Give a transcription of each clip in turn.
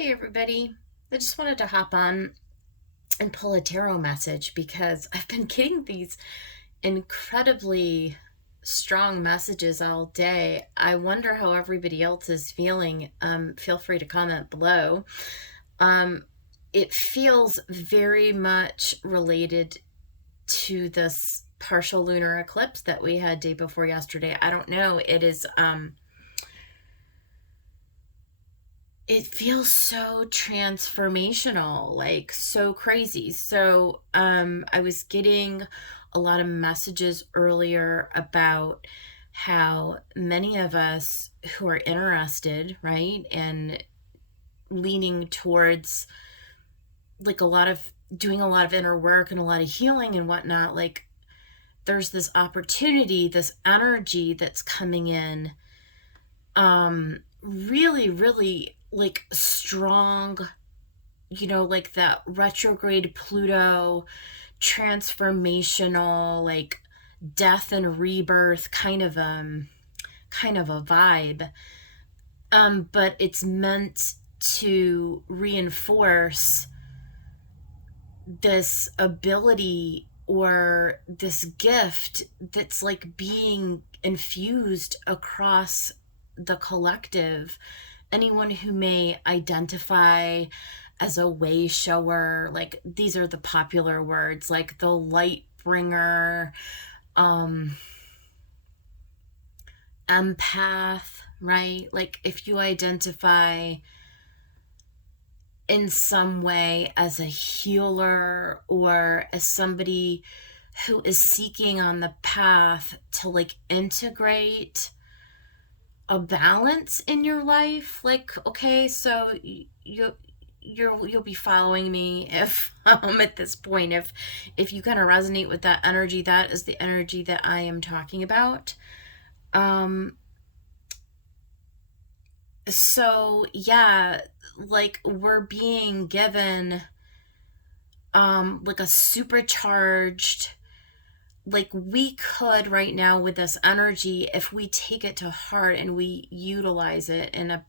Hey everybody. I just wanted to hop on and pull a tarot message because I've been getting these incredibly strong messages all day. I wonder how everybody else is feeling. Feel free to comment below. Um, it feels very much related to this partial lunar eclipse that we had day before yesterday. I don't know. It feels so transformational, like so crazy. I was getting a lot of messages earlier about how many of us who are interested, right, and leaning towards like a lot of doing a lot of inner work and a lot of healing and whatnot, like there's this opportunity, this energy that's coming in, really like strong, like that retrograde Pluto transformational, like death and rebirth kind of a vibe. But it's meant to reinforce this ability or this gift that's like being infused across the collective. Anyone who may identify as a way shower, like these are the popular words, like the light bringer, um, empath, right? Like if you identify in some way as a healer or as somebody who is seeking on the path to like integrate a balance in your life, like, okay, so you'll be following me if at this point, if you kind of resonate with that energy, that is the energy that I am talking about. So yeah, like we're being given like a supercharged, like we could right now with this energy, if we take it to heart and we utilize it in a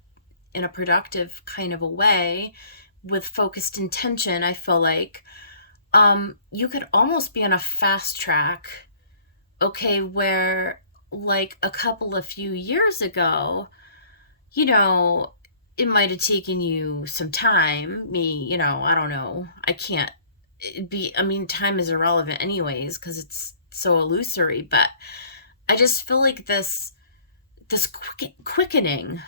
productive kind of a way with focused intention, I feel like you could almost be on a fast track, okay, where like a couple of few years ago, you know, it might have taken you some time. I don't know. I can't be, I mean, time is irrelevant anyways because it's so illusory, but I just feel like quickening,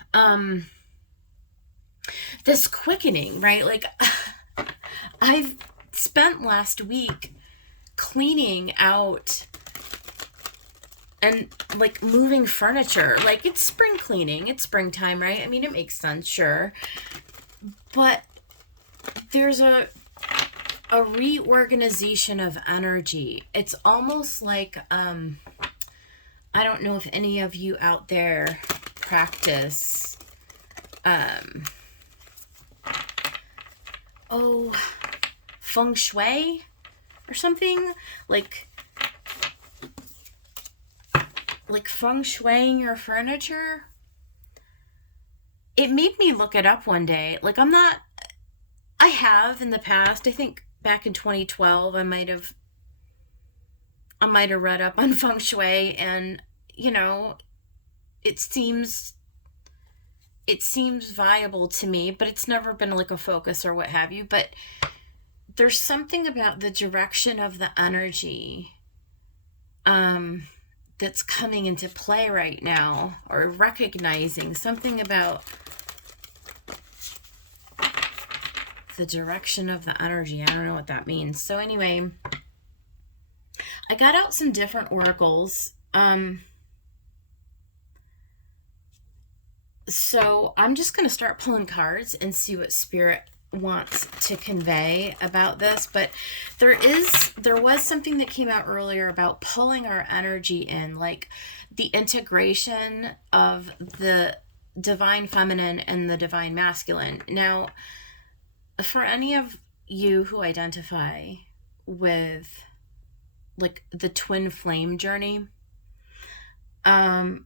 this quickening, right? Like I've spent last week cleaning out and like moving furniture. Like it's spring cleaning, it's springtime, right? I mean, it makes sense, sure. But there's a reorganization of energy. It's almost like I don't know if any of you out there practice oh, feng shui or something, like feng shuiing your furniture. It made me look it up one day. Like I have in the past. I think back in 2012 I might have read up on feng shui, and it seems viable to me, but it's never been like a focus or what have you. But there's something about the direction of the energy that's coming into play right now, or recognizing something about the direction of the energy. I don't know what that means. So anyway, I got out some different oracles. So I'm just going to start pulling cards and see what spirit wants to convey about this. But there was something that came out earlier about pulling our energy in, like the integration of the divine feminine and the divine masculine. Now, for any of you who identify with like the twin flame journey, I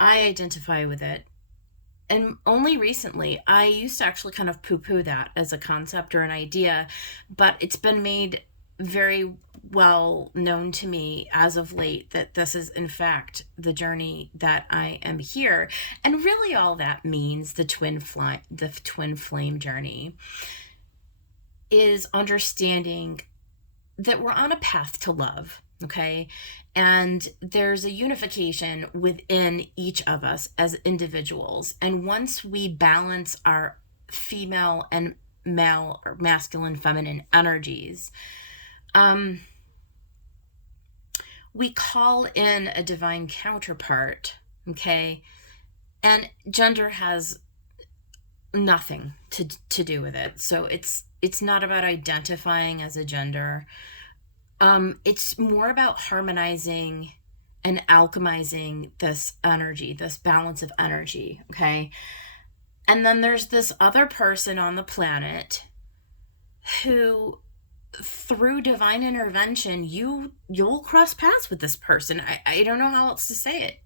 identify with it. and only recently, I used to actually kind of poo-poo that as a concept or an idea, but it's been made very well known to me as of late that this is in fact the journey that I am here. And really all that means, the twin flame journey, is understanding that we're on a path to love, okay? And there's a unification within each of us as individuals. And once we balance our female and male, or masculine, feminine energies, we call in a divine counterpart, okay? And gender has nothing to do with it. So it's not about identifying as a gender. It's more about harmonizing and alchemizing this energy, this balance of energy, okay? And then there's this other person on the planet who, through divine intervention, you'll cross paths with this person. I don't know how else to say it.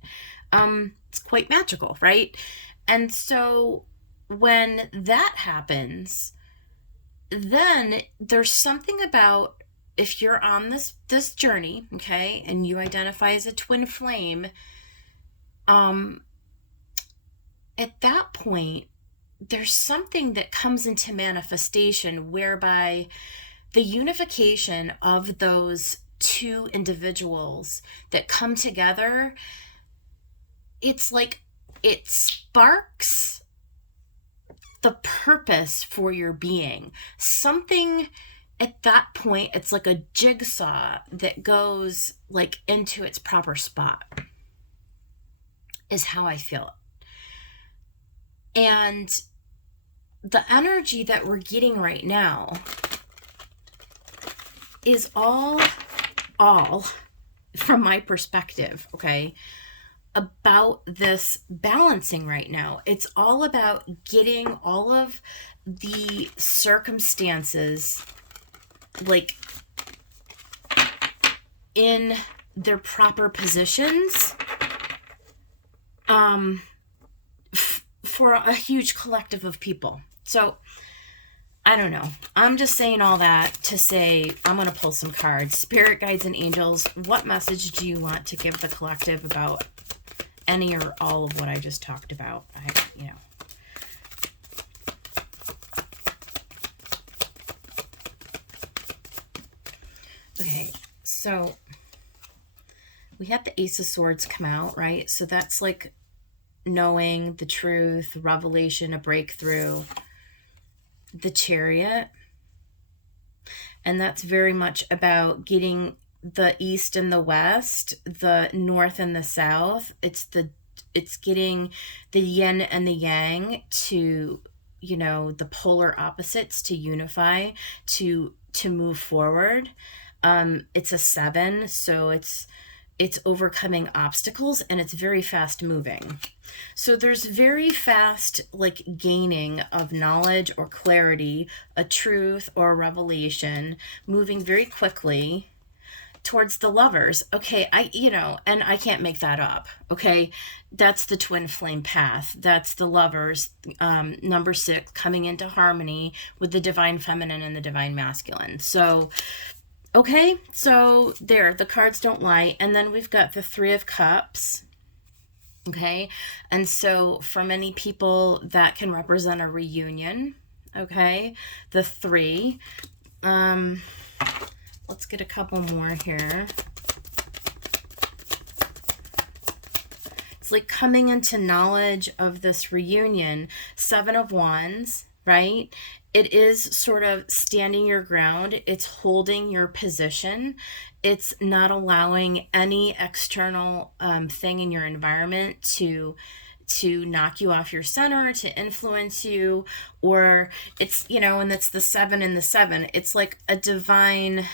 It's quite magical, right? And so when that happens, then there's something about, if you're on this journey, okay, and you identify as a twin flame, at that point, there's something that comes into manifestation whereby the unification of those two individuals that come together, it's like it sparks the purpose for your being. Something at that point, it's like a jigsaw that goes like into its proper spot, is how I feel. And the energy that we're getting right now is all from my perspective, okay, about this balancing right now. It's all about getting all of the circumstances like in their proper positions for a huge collective of people. So I don't know. I'm just saying all that to say I'm going to pull some cards. Spirit guides and angels, what message do you want to give the collective about any or all of what I just talked about? Okay, so we had the Ace of Swords come out, right? So that's like knowing the truth, revelation, a breakthrough. The Chariot, and that's very much about getting the east and the west, the north and the south. It's getting the yin and the yang to, the polar opposites to unify, to move forward. It's a 7, so it's overcoming obstacles, and it's very fast moving. So there's very fast like gaining of knowledge or clarity, a truth or a revelation, moving very quickly towards the Lovers. Okay, and I can't make that up. Okay, that's the twin flame path. That's the Lovers, number 6, coming into harmony with the divine feminine and the divine masculine. So okay, so there, the cards don't lie. And then we've got the 3 of Cups. Okay, and so for many people that can represent a reunion. Okay, the 3. Let's get a couple more here. It's like coming into knowledge of this reunion. 7 of Wands, right? It is sort of standing your ground. It's holding your position. It's not allowing any external thing in your environment to knock you off your center, to influence you, or it's, and that's the 7 and the 7. It's like a divine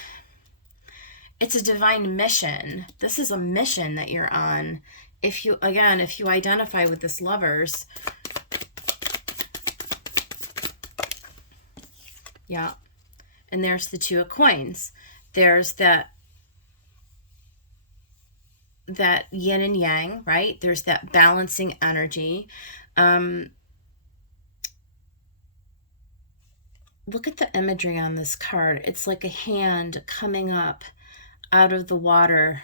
mission. This is a mission that you're on. If you identify with this Lovers, yeah. And there's the 2 of Coins. There's that yin and yang, right? There's that balancing energy. look at the imagery on this card. It's like a hand coming up out of the water.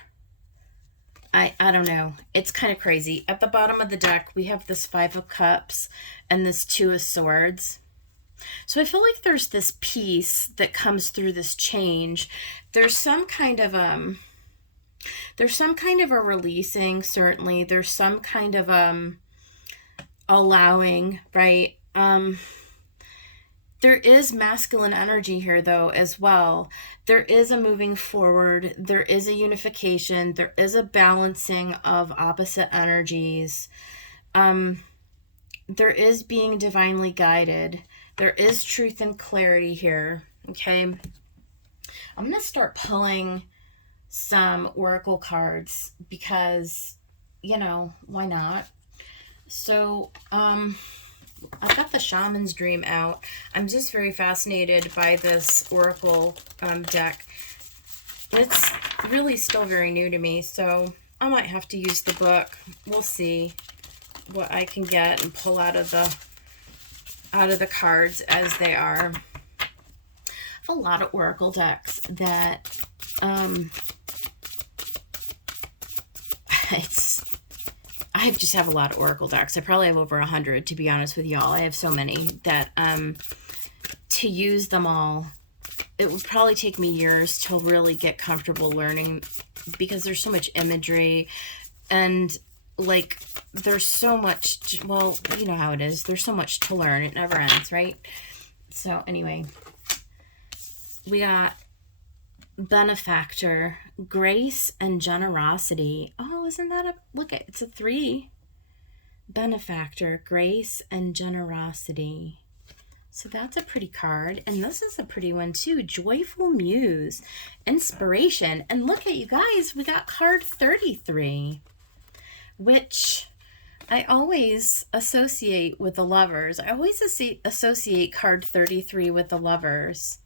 I don't know. It's kind of crazy. At the bottom of the deck, we have this Five of Cups and this Two of Swords. So I feel like there's this piece that comes through this change. There's some kind of a releasing, certainly. There's some kind of allowing, right? There is masculine energy here, though, as well. There is a moving forward. There is a unification. There is a balancing of opposite energies. There is being divinely guided. There is truth and clarity here, okay? I'm going to start pulling some oracle cards because, why not? So, I've got the Shaman's Dream out. I'm just very fascinated by this oracle deck. It's really still very new to me, so I might have to use the book. We'll see what I can get and pull out of the cards as they are. I have a lot of oracle decks that I just have a lot of oracle decks. I probably have over 100, to be honest with y'all. I have so many that to use them all, it would probably take me years to really get comfortable learning, because there's so much imagery and like there's so much, well, you know how it is. There's so much to learn. It never ends, right? So anyway, we got Benefactor, Grace and Generosity. Oh, isn't that look, it's a 3. Benefactor, Grace and Generosity. So that's a pretty card. And this is a pretty one too. Joyful Muse, Inspiration. And look at you guys, we got card 33, which I always associate with the Lovers. I always associate card 33 with the Lovers.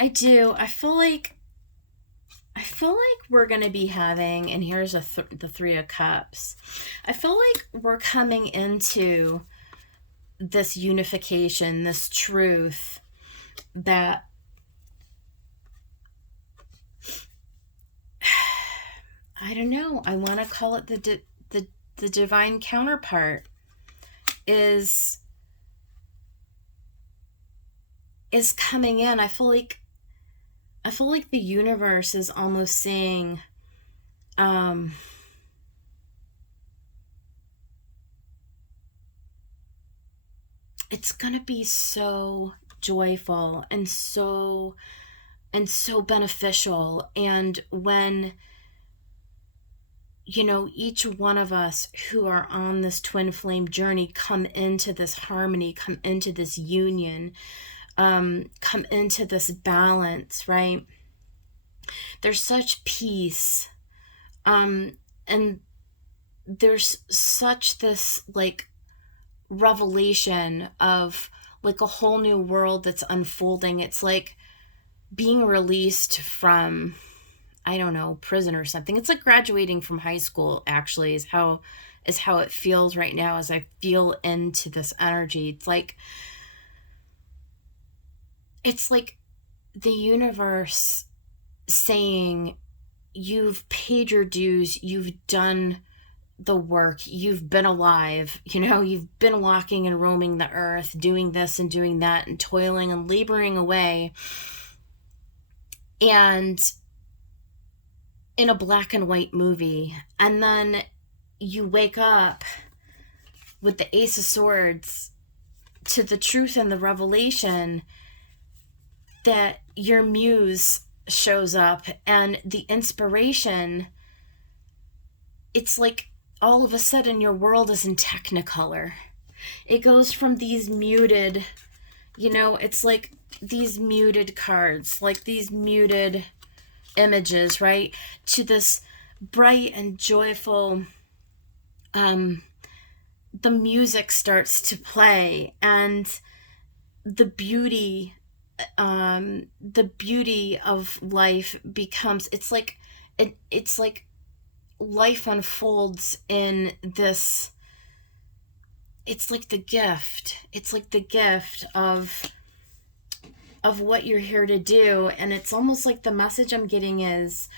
I do. I feel like we're going to be having, and here's the 3 of Cups. I feel like we're coming into this unification, this truth that I don't know. I want to call it the divine counterpart is coming in. I feel like the universe is almost saying, it's gonna be so joyful and so beneficial. And when each one of us who are on this twin flame journey come into this harmony, come into this union, come into this balance, right? There's such peace, and there's such this like revelation of like a whole new world that's unfolding. It's like being released from, I don't know, prison or something. It's like graduating from high school, actually, is how it feels right now as I feel into this energy. It's like the universe saying, you've paid your dues, you've done the work, you've been alive, you've been walking and roaming the earth, doing this and doing that and toiling and laboring away. And in a black and white movie, and then you wake up with the Ace of Swords to the truth and the revelation that your muse shows up, and the inspiration, it's like all of a sudden your world is in Technicolor. It goes from these muted, it's like these muted cards, like these muted images, right, to this bright and joyful, the music starts to play, and the beauty of life becomes, it's like life unfolds in this it's like the gift. It's like the gift of what you're here to do. And it's almost like the message I'm getting is,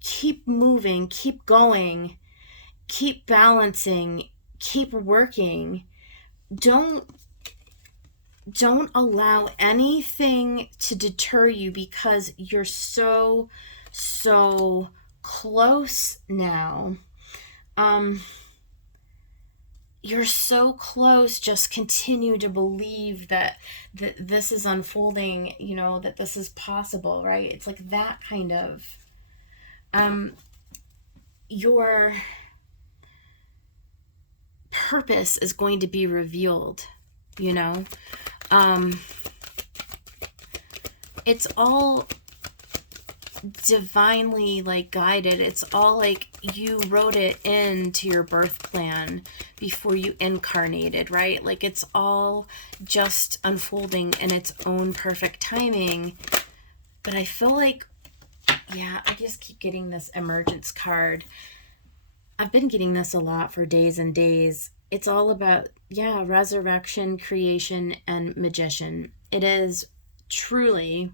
keep moving, keep going, keep balancing, keep working. Don't allow anything to deter you, because you're so close now. You're so close. Just continue to believe that this is unfolding, that this is possible, right? It's like that kind of, your purpose is going to be revealed, it's all divinely like guided. It's all like you wrote it into your birth plan before you incarnated, right? Like it's all just unfolding in its own perfect timing. But I feel like, I just keep getting this emergence card. I've been getting this a lot for days and days. It's all about, resurrection, creation, and magician. It is truly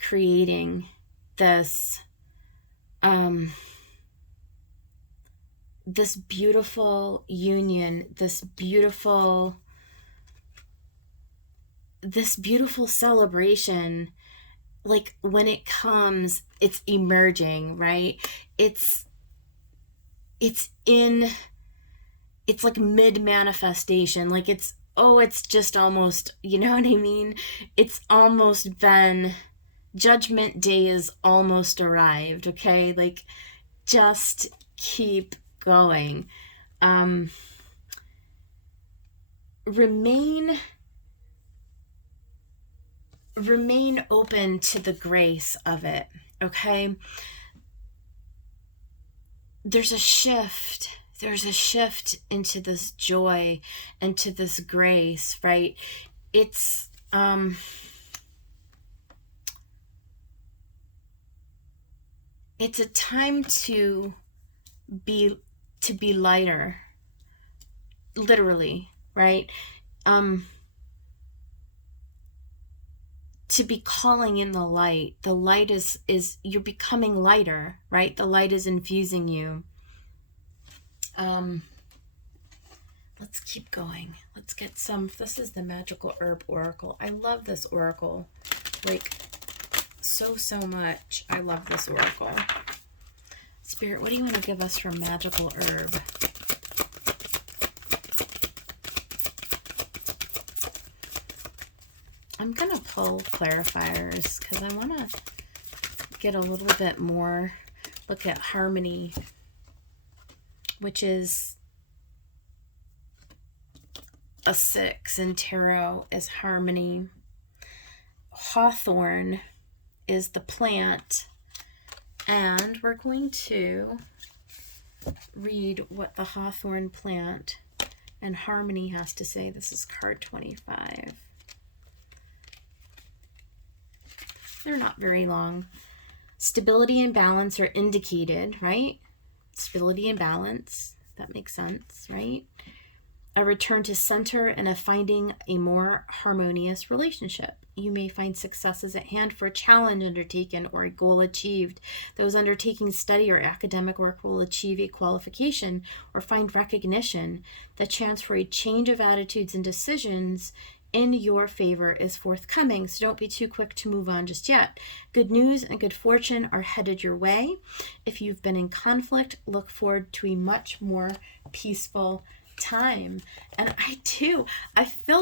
creating this this beautiful union, this beautiful celebration. Like when it comes, it's emerging, right? It's like mid manifestation. Like it's just almost, you know what I mean? It's almost been, Judgment Day is almost arrived, okay? Like just keep going. Remain open to the grace of it, okay? There's a shift into this joy and to this grace, right? It's a time to be lighter, literally, right? To be calling in the light. The light is you're becoming lighter, right? The light is infusing you. Let's keep going. Let's get some. This is the Magical Herb Oracle. I love this oracle, like so much. I love this oracle. Spirit, what do you want to give us from Magical Herb? I'm going to pull clarifiers because I want to get a little bit more look at harmony, which is a 6 in tarot, is harmony. Hawthorn is the plant, and we're going to read what the hawthorn plant and harmony has to say. This is card 25. They're not very long. Stability and balance are indicated, right? Stability and balance, that makes sense, right? A return to center and a finding a more harmonious relationship. You may find successes at hand for a challenge undertaken or a goal achieved. Those undertaking study or academic work will achieve a qualification or find recognition. The chance for a change of attitudes and decisions in your favor is forthcoming, so don't be too quick to move on just yet. Good news and good fortune are headed your way. If you've been in conflict, look forward to a much more peaceful time. And I feel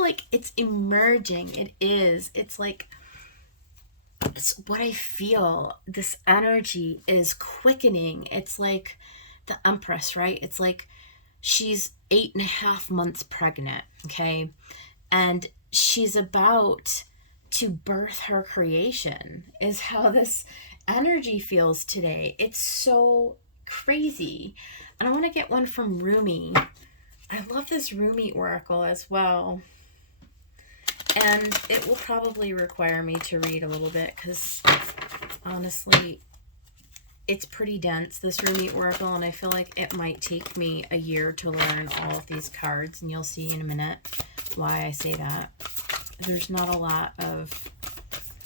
like it's emerging. It is. It's like, it's what I feel. This energy is quickening. It's like the Empress, right? It's like she's 8.5 months pregnant, okay? And she's about to birth her creation, is how this energy feels today. It's so crazy. And I want to get one from Rumi. I love this Rumi oracle as well. And it will probably require me to read a little bit because honestly, it's pretty dense, this Rumi Oracle, and I feel like it might take me a year to learn all of these cards, and you'll see in a minute why I say that. There's not a lot of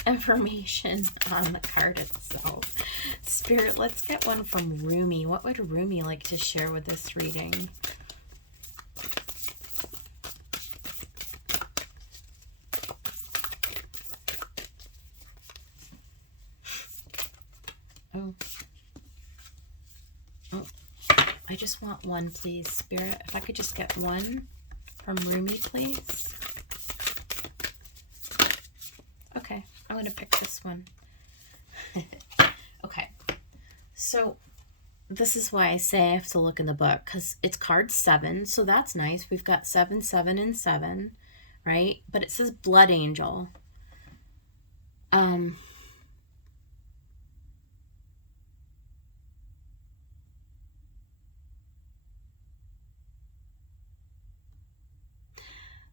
information on the card itself. Spirit, let's get one from Rumi. What would Rumi like to share with this reading? Oh. I just want one, please, Spirit. If I could just get one from Rumi, please. Okay, I'm going to pick this one. Okay, so this is why I say I have to look in the book, because it's card 7, so that's nice. We've got 7, 7, and 7, right? But it says Blood Angel.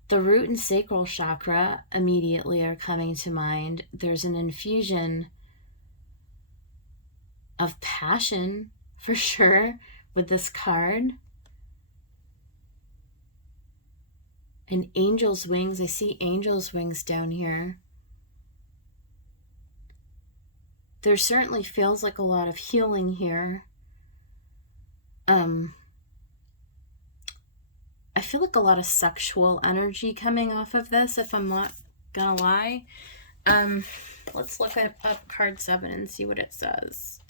The root and sacral chakra immediately are coming to mind. There's an infusion of passion, for sure, with this card. And angel's wings. I see angel's wings down here. There certainly feels like a lot of healing here. I feel like a lot of sexual energy coming off of this, if I'm not gonna lie. Let's look up card 7 and see what it says.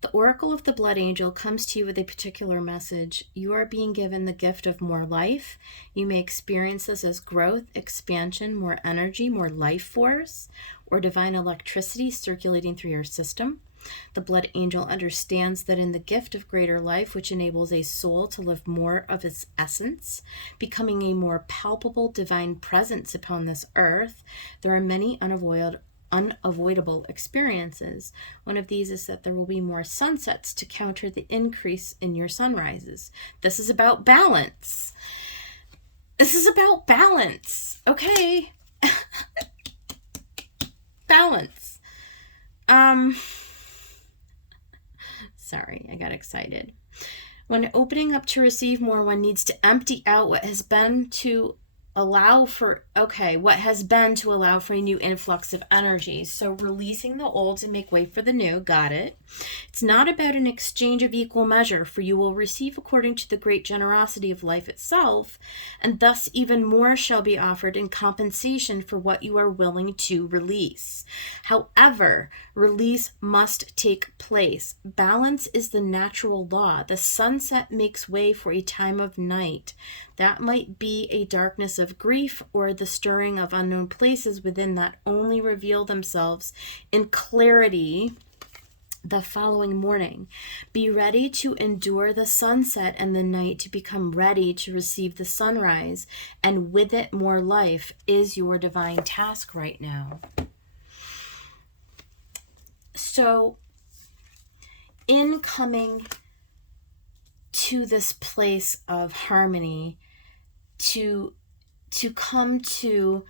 The Oracle of the Blood Angel comes to you with a particular message. You are being given the gift of more life. You may experience this as growth, expansion, more energy, more life force, or divine electricity circulating through your system. The Blood Angel understands that in the gift of greater life, which enables a soul to live more of its essence, becoming a more palpable divine presence upon this earth, there are many unavoidable experiences. One of these is that there will be more sunsets to counter the increase in your sunrises. This is about balance. This is about balance. Okay. Balance. Sorry, I got excited. When opening up to receive more, one needs to empty out what has been to allow for a new influx of energy. So releasing the old to make way for the new. Got it. It's not about an exchange of equal measure, for you will receive according to the great generosity of life itself, and thus even more shall be offered in compensation for what you are willing to release. However, release must take place. Balance is the natural law. The sunset makes way for a time of night. That might be a darkness of grief or the stirring of unknown places within that only reveal themselves in clarity the following morning. Be ready to endure the sunset and the night to become ready to receive the sunrise, and with it more life is your divine task right now. So, in coming to this place of harmony, to come to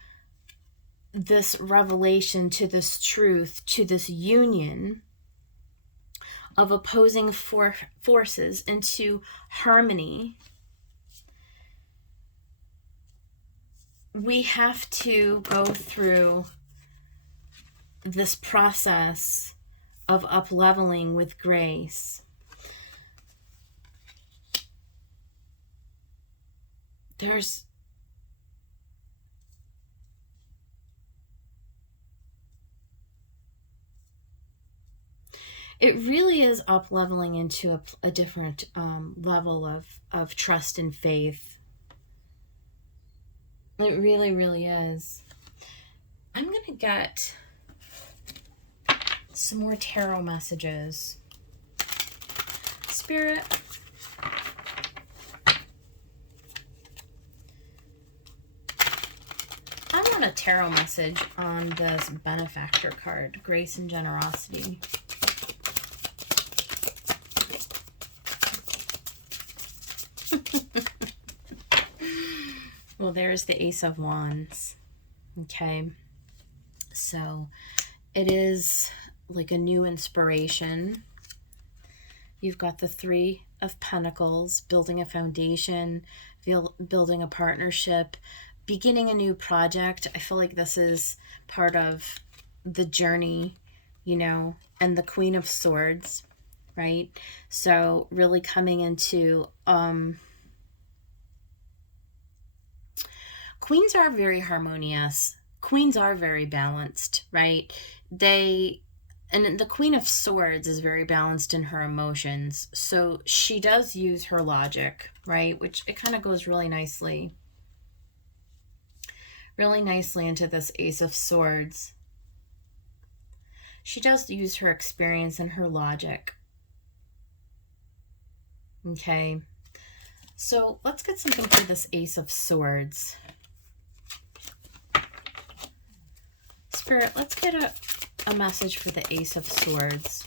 this revelation, to this truth, to this union of opposing forces into harmony, we have to go through this process of up-leveling with grace. It really is up-leveling into a different level of trust and faith. It really, really is. I'm going to get some more tarot messages. Spirit, I want a tarot message on this benefactor card, grace and generosity. Well, there's the Ace of Wands. Okay. So it is like a new inspiration. You've got the Three of Pentacles, building a foundation, building a partnership, beginning a new project. I feel like this is part of the journey, you know, and the Queen of Swords, right? So really coming into, queens are very harmonious. Queens are very balanced, right? And the Queen of Swords is very balanced in her emotions. So she does use her logic, right? Which it kind of goes really nicely into this Ace of Swords. She does use her experience and her logic. Okay. So let's get something for this Ace of Swords. Spirit, let's get a message for the Ace of Swords.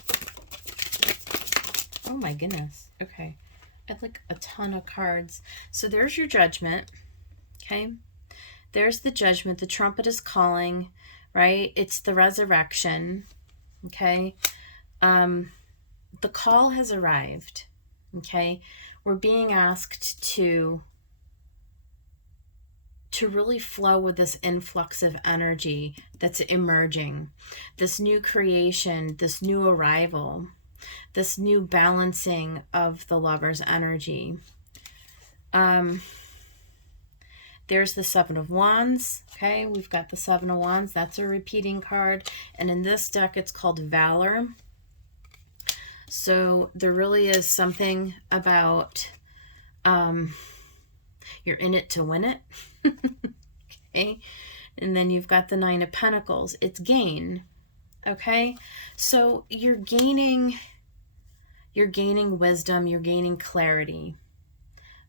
Oh my goodness. Okay. I have like a ton of cards. So there's your Judgment. Okay. There's the Judgment. The trumpet is calling, right? It's the resurrection. Okay. The call has arrived. Okay. We're being asked to really flow with this influx of energy that's emerging, this new creation, this new arrival, this new balancing of the Lover's energy. There's the Seven of Wands. Okay, we've got the Seven of Wands. That's a repeating card. And in this deck, it's called Valor. So there really is something about you're in it to win it. Okay. And then you've got the Nine of Pentacles. It's gain. Okay. So you're gaining wisdom. You're gaining clarity.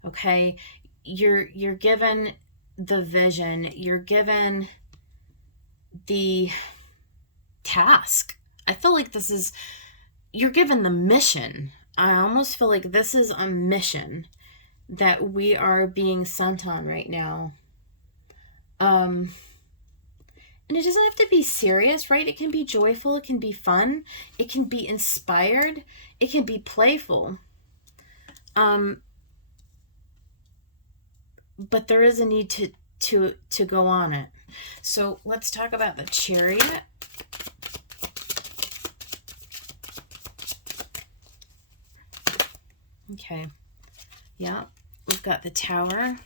Okay. You're given the vision. You're given the task. I feel like you're given the mission. I almost feel like this is a mission that we are being sent on right now. And it doesn't have to be serious, right? It can be joyful. It can be fun. It can be inspired. It can be playful. But there is a need to go on it. So let's talk about the Chariot. Okay. Yeah. We've got the Tower.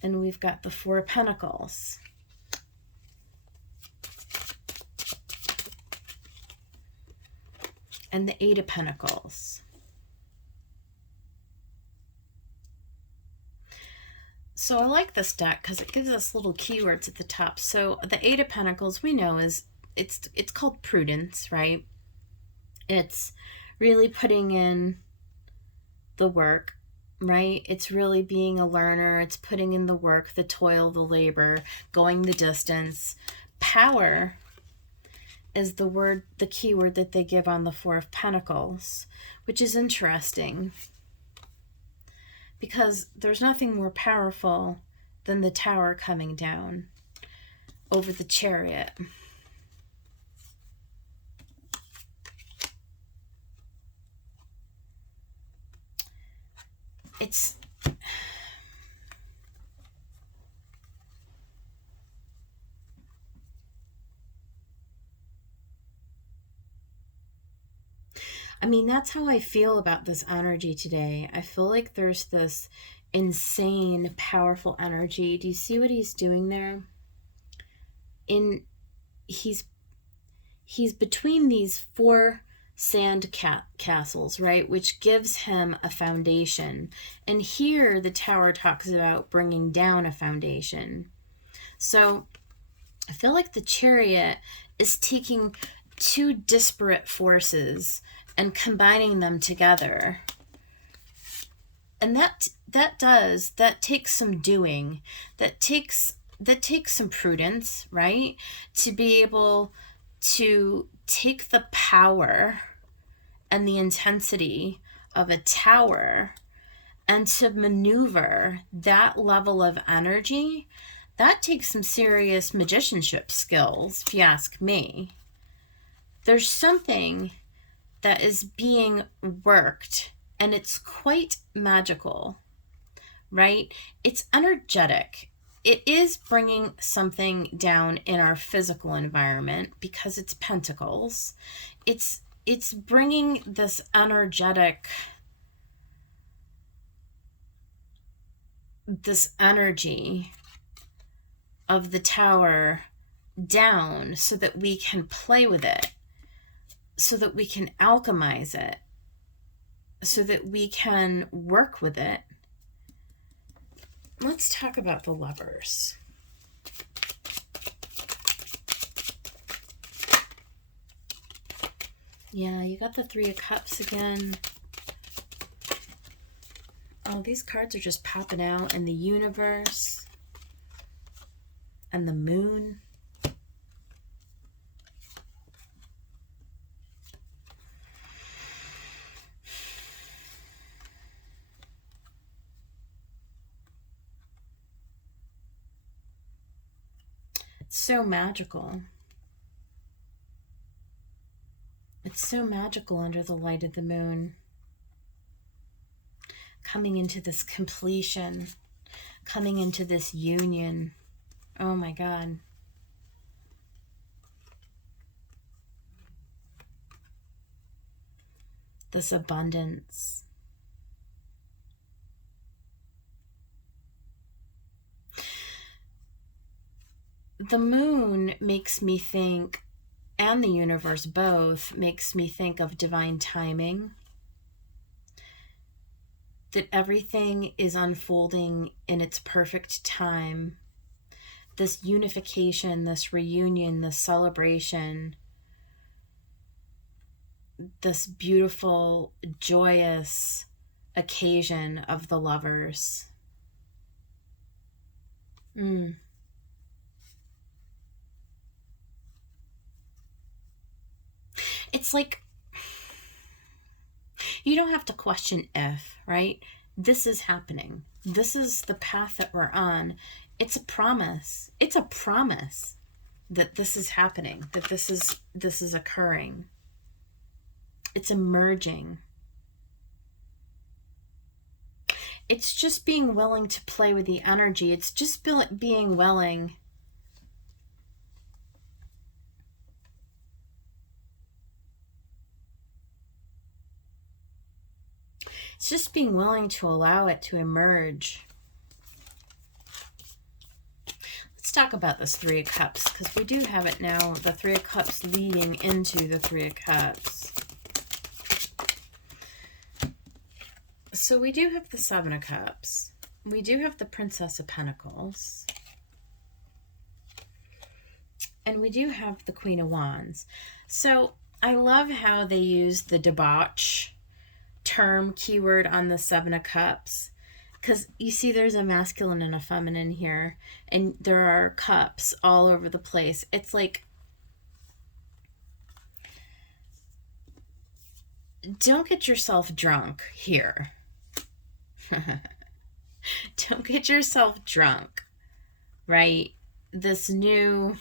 And we've got the Four of Pentacles. And the Eight of Pentacles. So I like this deck because it gives us little keywords at the top. So the Eight of Pentacles, we know it's called prudence, right? It's really putting in the work, right? It's really being a learner. It's putting in the work, the toil, the labor, going the distance. Power is the keyword that they give on the Four of Pentacles, which is interesting because there's nothing more powerful than the Tower coming down over the Chariot. I mean, that's how I feel about this energy today. I feel like there's this insane, powerful energy. Do you see what he's doing there? He's between these four sand castles, right? Which gives him a foundation. And here the Tower talks about bringing down a foundation. So I feel like the Chariot is taking two disparate forces and combining them together. And that takes some doing. That takes some prudence, right? To be able to take the power and the intensity of a tower And to maneuver that level of energy, that takes some serious magicianship skills, if you ask me. There's something that is being worked, and it's quite magical, right? It's energetic. It is bringing something down in our physical environment because it's pentacles. It's bringing this energy of the tower down so that we can play with it, so that we can alchemize it, so that we can work with it. Let's talk about the Lovers. Yeah, you got the Three of Cups again. Oh, these cards are just popping out, and the universe and the moon. It's so magical. It's so magical under the light of the moon. Coming into this completion, coming into this union. Oh my God. This abundance. The moon makes me think, and the universe both, makes me think of divine timing. That everything is unfolding in its perfect time. This unification, this reunion, this celebration, this beautiful, joyous occasion of the lovers. It's like, you don't have to question if, right? This is happening. This is the path that we're on. It's a promise. It's a promise that this is happening, that this is occurring. It's emerging. It's just being willing to play with the energy. It's just being willing It's just being willing to allow it to emerge. Let's talk about this Three of Cups, because we do have it now, the Three of Cups leading into the Three of Cups. So we do have the Seven of Cups. We do have the Princess of Pentacles. And we do have the Queen of Wands. So I love how they use the debauch term, keyword on the Seven of Cups, because you see there's a masculine and a feminine here, and there are cups all over the place. It's like, don't get yourself drunk here. Don't get yourself drunk, right? This new,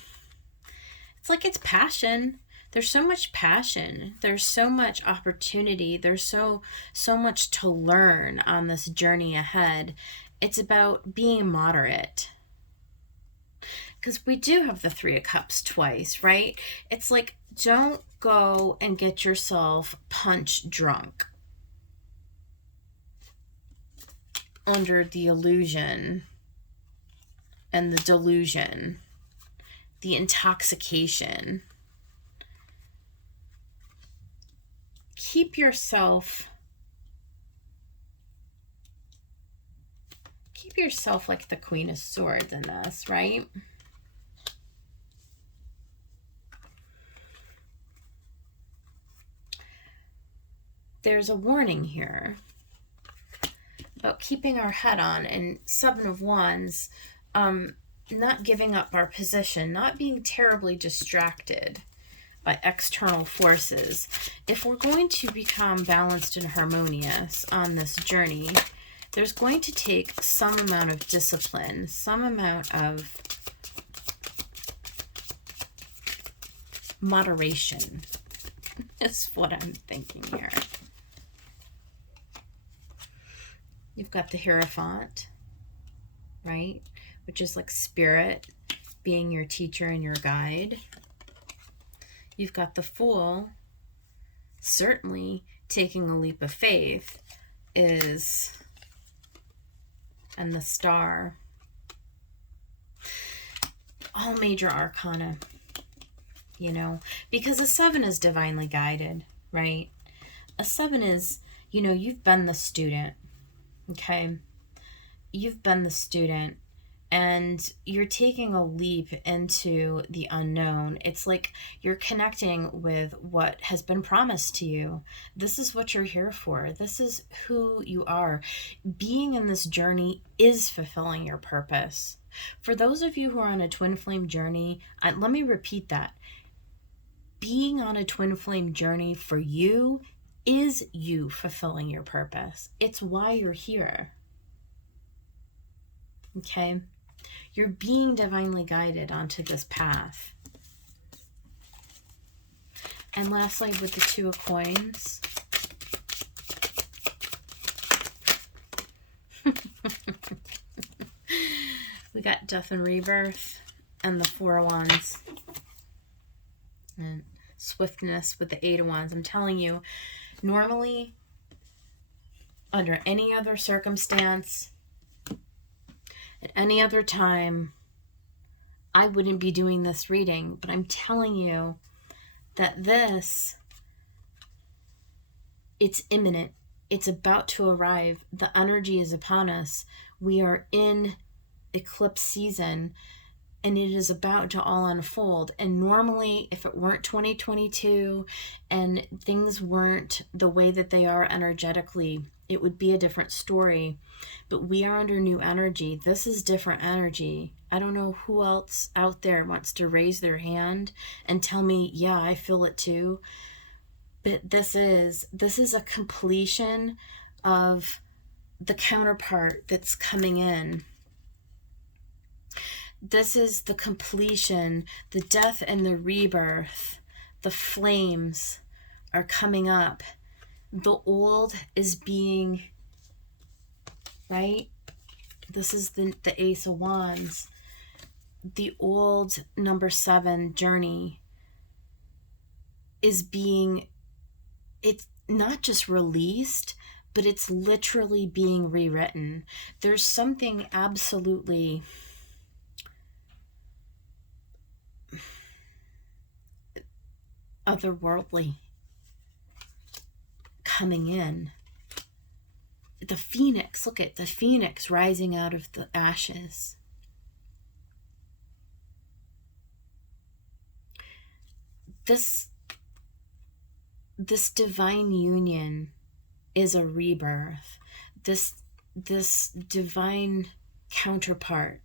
it's like, it's passion. There's so much passion. There's so much opportunity. There's so much to learn on this journey ahead. It's about being moderate. Because we do have the Three of Cups twice, right? It's like, don't go and get yourself punch drunk under the illusion and the delusion, the intoxication. Keep yourself like the Queen of Swords in this, right? There's a warning here about keeping our head on, and Seven of Wands, not giving up our position, not being terribly distracted by external forces. If we're going to become balanced and harmonious on this journey, there's going to take some amount of discipline, some amount of moderation. That's what I'm thinking here. You've got the Hierophant, right? Which is like spirit being your teacher and your guide. You've got the Fool. Certainly taking a leap of faith is, and the Star. All major arcana, you know, because a 7 is divinely guided, right? A 7 is, you know, you've been the student, okay? You've been the student and you're taking a leap into the unknown. It's like you're connecting with what has been promised to you. This is what you're here for. This is who you are. Being in this journey is fulfilling your purpose. For those of you who are on a twin flame journey, let me repeat that. Being on a twin flame journey for you is you fulfilling your purpose. It's why you're here. Okay? You're being divinely guided onto this path. And lastly, with the 2 of Coins. We got Death and Rebirth and the 4 of Wands. And swiftness with the 8 of Wands. I'm telling you, normally, under any other circumstance, at any other time, I wouldn't be doing this reading, but I'm telling you that it's imminent. It's about to arrive. The energy is upon us. We are in eclipse season, and it is about to all unfold. And normally, if it weren't 2022 and things weren't the way that they are energetically, it would be a different story. But we are under new energy. This is different energy. I don't know who else out there wants to raise their hand and tell me, yeah, I feel it too. But this is a completion of the counterpart that's coming in. This is the completion, the death and the rebirth. The flames are coming up. The old is being, right? This is the Ace of Wands. The old number 7 journey is being, it's not just released, but it's literally being rewritten. There's something absolutely otherworldly coming in. The phoenix, look at the phoenix rising out of the ashes. This divine union is a rebirth. This divine counterpart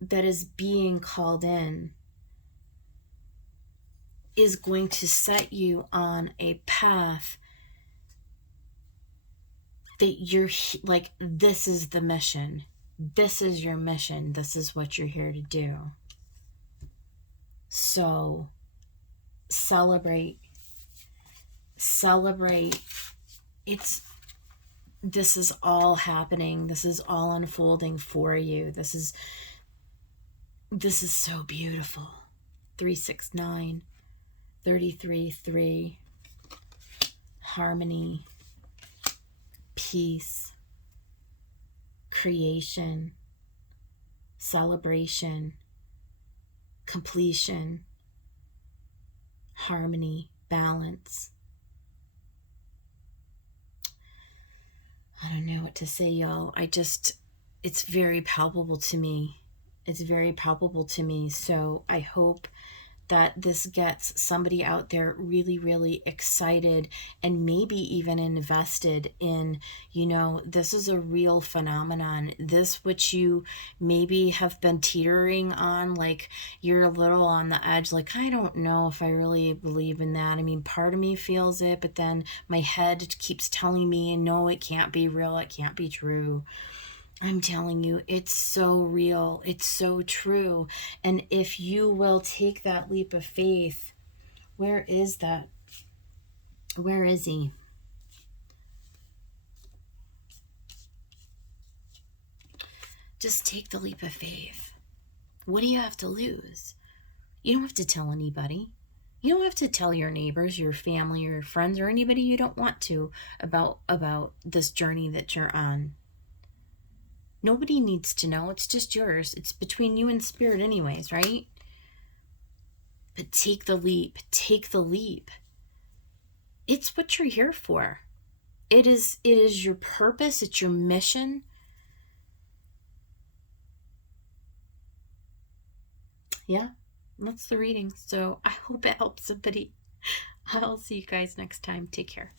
that is being called in is going to set you on a path that you're like, this is the mission. This is your mission. This is what you're here to do. So celebrate. This is all happening. This is all unfolding for you. This is so beautiful. 369, 33, harmony, peace, creation, celebration, completion, harmony, balance. I don't know what to say, y'all. It's very palpable to me. It's very palpable to me. So I hope that this gets somebody out there really, really excited and maybe even invested in, this is a real phenomenon. This, which you maybe have been teetering on, like you're a little on the edge, like, I don't know if I really believe in that. I mean, part of me feels it, but then my head keeps telling me, no, it can't be real, it can't be true. I'm telling you, it's so real. It's so true. And if you will take that leap of faith, where is that? Where is he? Just take the leap of faith. What do you have to lose? You don't have to tell anybody. You don't have to tell your neighbors, your family, or your friends, or anybody you don't want to about this journey that you're on. Nobody needs to know. It's just yours. It's between you and spirit anyways, right? But take the leap. Take the leap. It's what you're here for. It is your purpose. It's your mission. Yeah, that's the reading. So I hope it helps somebody. I'll see you guys next time. Take care.